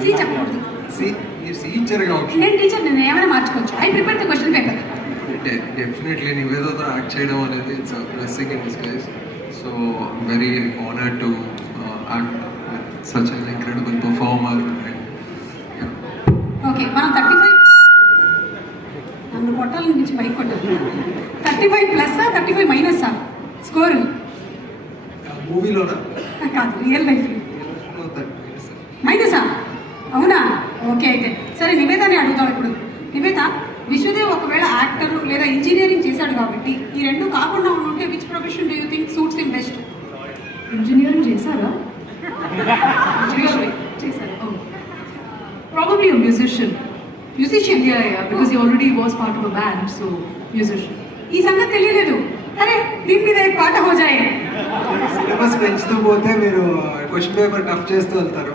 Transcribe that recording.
C చెప్పకూడదు. మీరు C ఇచ్చారు కాబట్టి నేను టీచర్, నేను ఏమైనా మార్చుకోవచ్చు. I prepare the question paper. Definitely నివేదతో యాక్ట్ చేయడం అనేది it's blessing in disguise. So very honoured to act such an incredible performer. Okay, మనం 35 నన్ను కొట్టాలని నుంచి పైకి కొట్టాలి. 35 ప్లస్సా 35 మైనస్సా స్కోరు? మూవీలోనా? కాదు, రియల్ లైఫ్ మైనసా? అవునా? ఓకే, అయితే సరే నివేదాన్ని అడుగుతాం ఇప్పుడు. నివేద, విశ్వదేవ్ ఒకవేళ యాక్టర్ లేదా ఇంజనీరింగ్ చేశాడు కాబట్టి ఈ రెండు కాకుండా ఉంటే which profession do you think suits him best? Engineering చేశారా? చేశారు. Probably a musician. Musician. Yeah, because he already was part of a band, so musician. ఈ సంగతి తెలియలేదు. అరే దీని మీద పాట హోజాయే. సిలబస్ పెంచుతూ పోతే మీరు క్వశ్చన్ పేపర్ టఫ్ చేస్తూ వెళ్తారు.